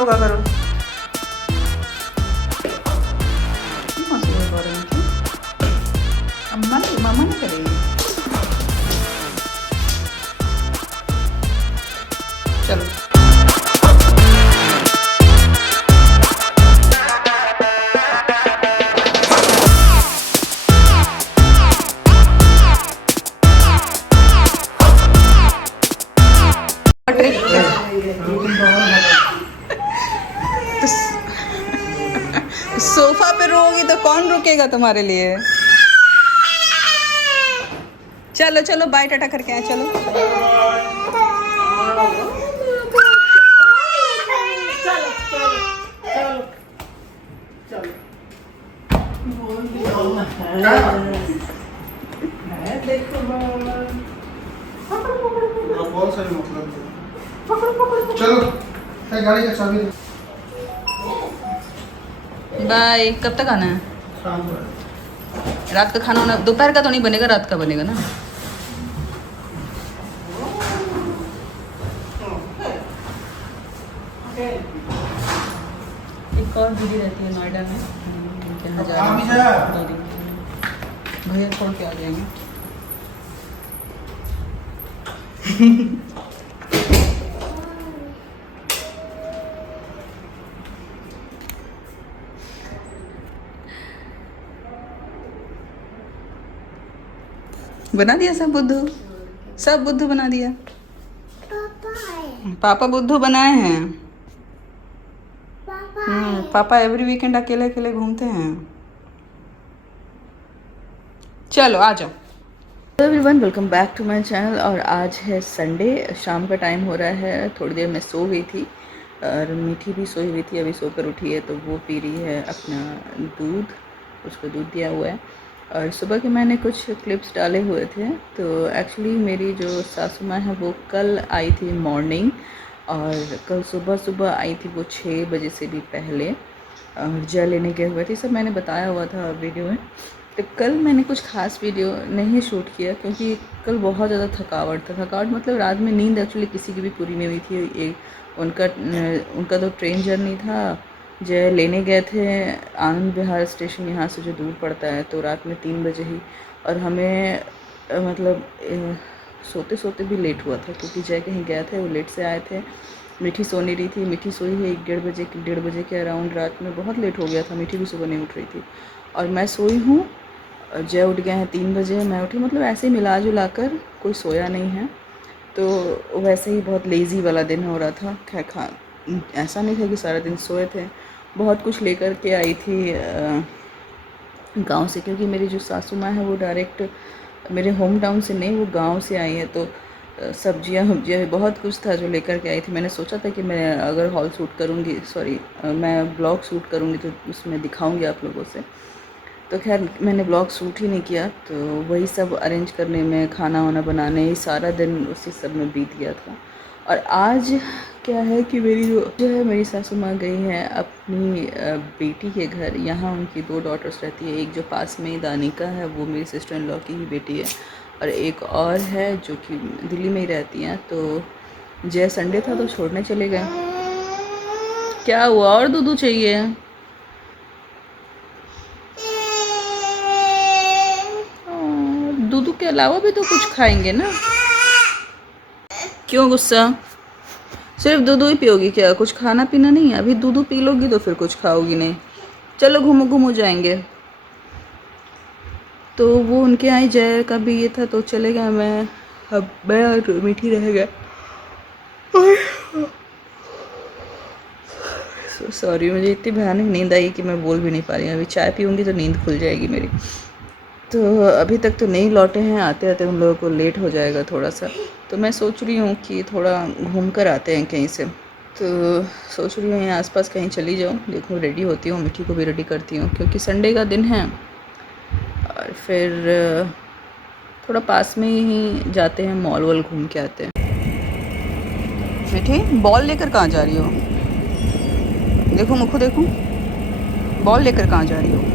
योगा करो। मसले हो रहे हैं अम्मा नहीं, मामा नहीं करेगी। चलो सोफा पे रोगी तो कौन रुकेगा तुम्हारे लिए। चलो चलो बाय टाटा करके आए। चलो चलो गाड़ी का चाबी बाय। कब तक आना है? शाम को। रात का खाना वाना दोपहर का तो नहीं बनेगा, रात का बनेगा ना। एक और दीदी रहती है नोएडा में, भैया छोड़ के आ जाएंगे। बना दिया सब बुद्धू, सब बुद्धू बना दिया। पापा बुद्धू बनाए हैं। पापा एवरी वीकेंड अकेले अकेले घूमते हैं। चलो आ जाओ। Hello everyone, welcome back to my channel. और आज है संडे, शाम का टाइम हो रहा है। थोड़ी देर मैं सो गई थी और मीठी भी सोई हुई थी, अभी सोकर उठी है तो वो पी रही है अपना दूध, उसको दूध दिया हुआ है। और सुबह के मैंने कुछ क्लिप्स डाले हुए थे। तो एक्चुअली मेरी जो सासू माँ है वो कल आई थी मॉर्निंग, और कल सुबह सुबह आई थी वो 6 बजे से भी पहले, और जल लेने गए हुए थे। सब मैंने बताया हुआ था वीडियो में। तो कल मैंने कुछ ख़ास वीडियो नहीं शूट किया क्योंकि कल बहुत ज़्यादा थकावट था। थकावट मतलब रात में नींद एक्चुअली किसी की भी पूरी नहीं हुई थी। उनका तो ट्रेन जर्नी था, जो लेने गए थे आनंद विहार स्टेशन, यहाँ से जो दूर पड़ता है, तो रात में 3 बजे ही। और हमें मतलब सोते सोते भी लेट हुआ था क्योंकि जय कहीं गए थे, वो लेट से आए थे। मीठी सो नहीं रही थी, मीठी सोई है 1-1:30 बजे के अराउंड। रात में बहुत लेट हो गया था, मीठी भी सुबह नहीं उठ रही थी। और मैं सोई हूँ, जय उठ गए हैं 3 बजे, मैं उठी। मतलब ऐसे ही मिला जुला कर कोई सोया नहीं है। तो वैसे ही बहुत लेज़ी वाला दिन हो रहा था। खैर ऐसा नहीं था कि सारा दिन सोए थे। बहुत कुछ लेकर के आई थी गांव से, क्योंकि मेरी जो सासू माँ है वो डायरेक्ट मेरे होम टाउन से नहीं, वो गांव से आई है। तो सब्जियां भी बहुत कुछ था जो लेकर के आई थी। मैंने सोचा था कि मैं अगर हॉल शूट करूँगी, मैं ब्लॉग शूट करूँगी तो उसमें दिखाऊँगी आप लोगों से। तो खैर मैंने ब्लॉग शूट ही नहीं किया। तो वही सब अरेंज करने में, खाना वाना बनाने, ही सारा दिन उसी सब में बीत गया था। और आज क्या है कि मेरी जो है मेरी सासू माँ गई हैं अपनी बेटी के घर। यहाँ उनकी 2 डॉटर्स रहती है, एक जो पास में ही दानिका है, वो मेरी सिस्टर इन लॉ की ही बेटी है, और एक और है जो कि दिल्ली में ही रहती हैं। तो जय संडे था तो छोड़ने चले गए। क्या हुआ, और दूध चाहिए? दूध के अलावा भी तो कुछ खाएंगे ना। क्यों गुस्सा? सिर्फ दूध ही पियोगी क्या? कुछ खाना पीना नहीं है? अभी दूध पी लोगी तो फिर कुछ खाओगी नहीं। चलो घूमो घूमो जाएंगे। तो वो उनके यहाँ जय का भी ये था तो चले गए। मैं और मीठी रह गए। सॉरी, मुझे इतनी भयानक नींद आई कि मैं बोल भी नहीं पा रही। अभी चाय पीऊँगी तो नींद खुल जाएगी मेरी। तो अभी तक तो नहीं लौटे हैं, आते आते उन लोगों को लेट हो जाएगा थोड़ा सा। तो मैं सोच रही हूँ कि थोड़ा घूम कर आते हैं कहीं से। तो सोच रही हूँ यहाँ आसपास कहीं चली जाऊँ। देखो रेडी होती हूँ, मिठी को भी रेडी करती हूँ क्योंकि संडे का दिन है। और फिर थोड़ा पास में ही जाते हैं, मॉल वॉल घूम के आते हैं। मिठी बॉल लेकर कहाँ जा रही हो? देखो मुखो देखो, बॉल लेकर कहाँ जा रही हो?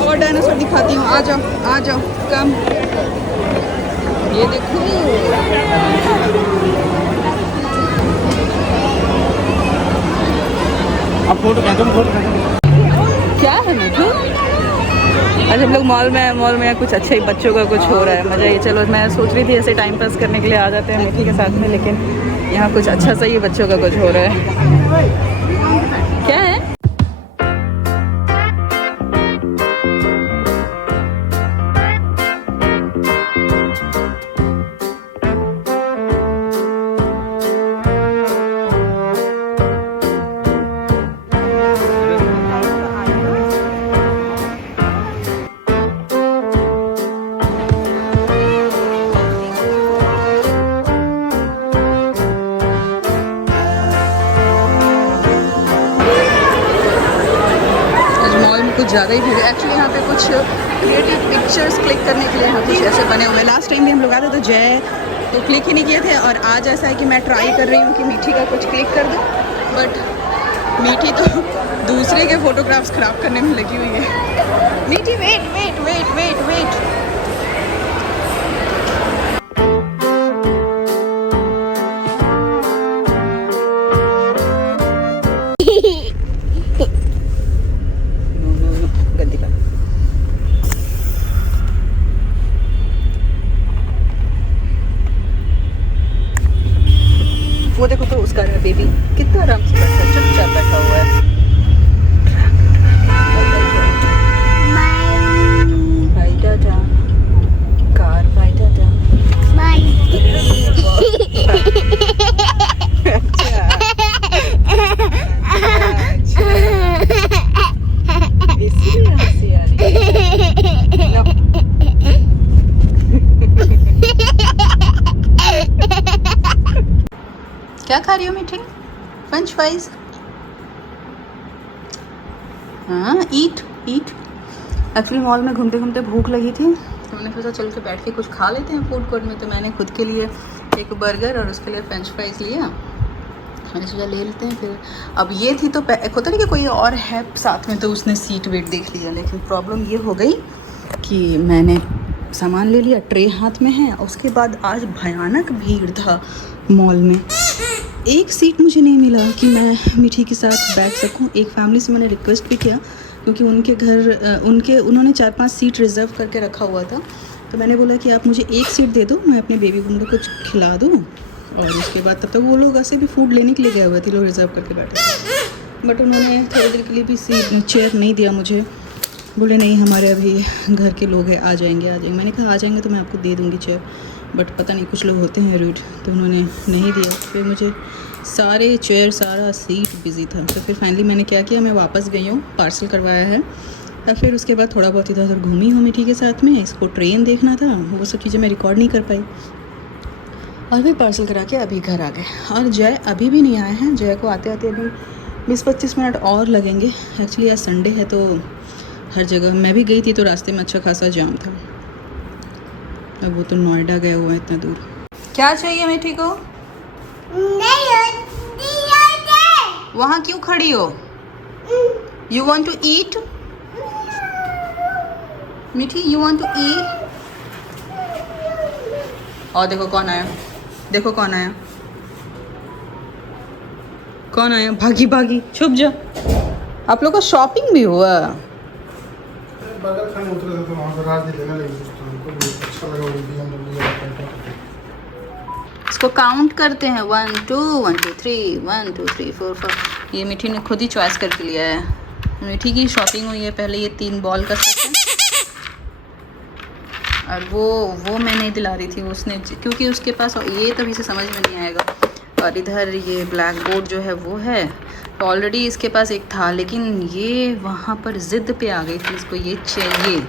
और डायनासोर दिखाती हूँ, आ जाओ कम। ये देखो, अब फोटो क्या है मिठू? अच्छा हम लोग मॉल में कुछ अच्छा ही बच्चों का कुछ हो रहा है, मज़ा ही। चलो मैं सोच रही थी ऐसे टाइम पास करने के लिए आ जाते हैं मिठी के साथ में, लेकिन यहाँ कुछ अच्छा सा ही बच्चों का कुछ हो रहा है। क्या है? कुछ ज़्यादा ही भीड़ है एक्चुअली। यहाँ पे कुछ क्रिएटिव पिक्चर्स क्लिक करने के लिए यहाँ कुछ ऐसे बने हुए हैं। लास्ट टाइम भी हम लोग आए थे तो जय तो क्लिक ही नहीं किए थे, और आज ऐसा है कि मैं ट्राई कर रही हूँ कि मीठी का कुछ क्लिक कर दूँ, बट मीठी तो दूसरे के फोटोग्राफ्स ख़राब करने में लगी हुई है। Meethi wait wait wait wait wait. वो देखो तो उसका बेबी कितना आराम से बैठा है, चुपचाप बैठा हुआ है। भाई टाटा, कार भाई टाटा। अच्छा, इसलिए हंसी आ रही है। लो। क्या खा रही हो मीठी? French fries? हाँ, ईट। एक्चुअली मॉल में घूमते घूमते भूख लगी थी, तो मैंने सोचा चल के बैठ के कुछ खा लेते हैं फूड कोर्ट में। तो मैंने खुद के लिए एक बर्गर और उसके लिए फ्रेंच फ्राइज लिया। मैंने सोचा ले लेते हैं। फिर अब ये थी तो होता नहीं कि कोई और है साथ में, तो उसने सीट वेट देख लिया। लेकिन प्रॉब्लम ये हो गई कि मैंने सामान ले लिया, ट्रे हाथ में है। उसके बाद आज भयानक भीड़ था मॉल में। एक सीट मुझे नहीं मिला कि मैं मीठी के साथ बैठ सकूं। एक फैमिली से मैंने रिक्वेस्ट भी किया, क्योंकि उनके घर उन्होंने 4-5 सीट रिज़र्व करके रखा हुआ था। तो मैंने बोला कि आप मुझे एक सीट दे दो, मैं अपने बेबी को कुछ खिला दूँ, और उसके बाद तब तक वो लोग ऐसे भी फूड लेने के लिए गए हुए थे, लोग रिज़र्व करके बैठे थे। बट उन्होंने थोड़ी देर के लिए भी चेयर नहीं दिया मुझे। बोले नहीं हमारे अभी घर के लोग हैं, आ जाएंगे। मैंने कहा आ जाएंगे तो मैं आपको दे दूँगी चेयर, बट पता नहीं कुछ लोग होते हैं रूड, तो उन्होंने नहीं दिया। फिर मुझे सारे चेयर सारा सीट बिज़ी था। तो फिर फाइनली मैंने क्या किया, मैं वापस गई हूँ, पार्सल करवाया है। और फिर उसके बाद थोड़ा बहुत इधर उधर घूमी हूँ मीठी के साथ में। इसको ट्रेन देखना था, वो सब चीज़ें मैं रिकॉर्ड नहीं कर पाई। और फिर पार्सल करा के अभी घर आ गए। और जय अभी भी नहीं आए हैं। जय को आते आते अभी 20-25 मिनट और लगेंगे। एक्चुअली आज संडे है तो हर जगह, मैं भी गई थी तो रास्ते में अच्छा खासा जाम था। अब वो तो नोएडा गया हुआ है इतना दूर। क्या चाहिए मीठी को? वहाँ क्यों खड़ी हो? You want to eat Meethi? You want to eat? और देखो कौन आया, देखो कौन आया, कौन आया। भागी भागी छुप जा। आप लोग का शॉपिंग भी हुआ? बर्गर खाने उतरे थे तो वहाँ पर राज लेना लेंगे, हमको भी अच्छा लगा वो BMW वाला कंटेंट। इसको काउंट करते हैं 1 2 1 2 3 1 2 3 4 5। ये मीठी ने खुद ही चॉइस करके लिया है। मीठी की शॉपिंग हुई है। पहले ये 3 बॉल का सेट है, और वो मैं नहीं दिला रही थी उसने, क्योंकि उसके पास ये तो इसे समझ में नहीं आएगा। और इधर ये ब्लैक बोर्ड जो है वो है, तो ऑलरेडी इसके पास एक था, लेकिन ये वहाँ पर ज़िद पे आ गई थी, इसको ये चाहिए।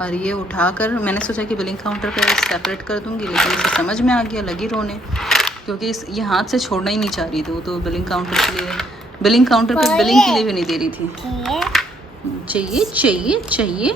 और ये उठाकर मैंने सोचा कि बिलिंग काउंटर पे सेपरेट कर दूँगी, लेकिन इसे समझ में आ गया, लगी रोने, क्योंकि ये हाथ से छोड़ना ही नहीं चाह रही थी। वो तो बिलिंग काउंटर पे बिलिंग के लिए भी नहीं दे रही थी। चाहिए चाहिए चाहिए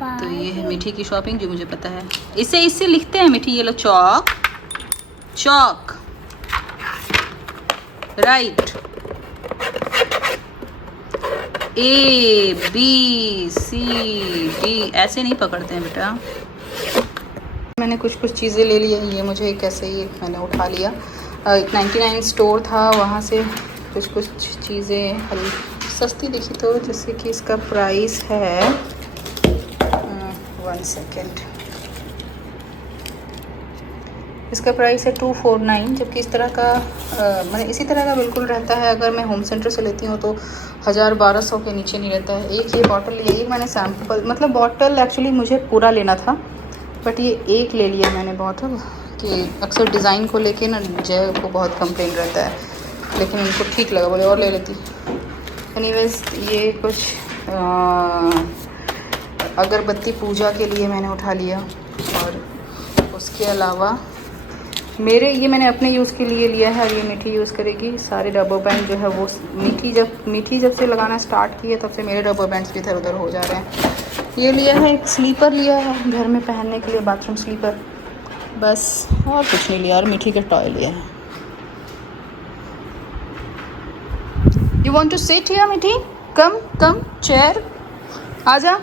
तो ये है मीठी की शॉपिंग जो मुझे पता है। इससे लिखते हैं मीठी, ये लो चौक चौक, राइट, ABCD ऐसे नहीं पकड़ते हैं बेटा। मैंने कुछ चीज़ें ले ली हैं। ये मुझे कैसे ये मैंने उठा लिया, एक 99 स्टोर था, वहाँ से कुछ चीज़ें सस्ती दिखी, तो जैसे कि इसका प्राइस है 1 सेकेंड, इसका प्राइस है 249, जबकि इस तरह का मतलब इसी तरह का बिल्कुल रहता है। अगर मैं होम सेंटर से लेती हूँ तो 1000-1200 के नीचे नहीं रहता है। एक ये बॉटल लिया, एक मैंने सैम्पल, मतलब बॉटल एक्चुअली मुझे पूरा लेना था, बट ये एक ले लिया मैंने बॉटल, कि अक्सर डिज़ाइन को लेके ना जय को बहुत कंप्लेन रहता है, लेकिन उनको ठीक लगा, बोले और ले लेती। एनीवेज ये कुछ अगरबत्ती पूजा के लिए मैंने उठा लिया, और उसके अलावा ये मैंने अपने यूज़ के लिए लिया है, और ये मीठी यूज़ करेगी। सारे रबर बैंड जो है वो मीठी जब से लगाना स्टार्ट किया तब से मेरे रबर बैंड्स भी इधर उधर हो जा रहे हैं। ये लिया है, एक स्लीपर लिया है घर में पहनने के लिए, बाथरूम स्लीपर, बस और कुछ नहीं लिया। और मीठी का टॉय लिया है। You want to sit here Meethi, come chair, आजा।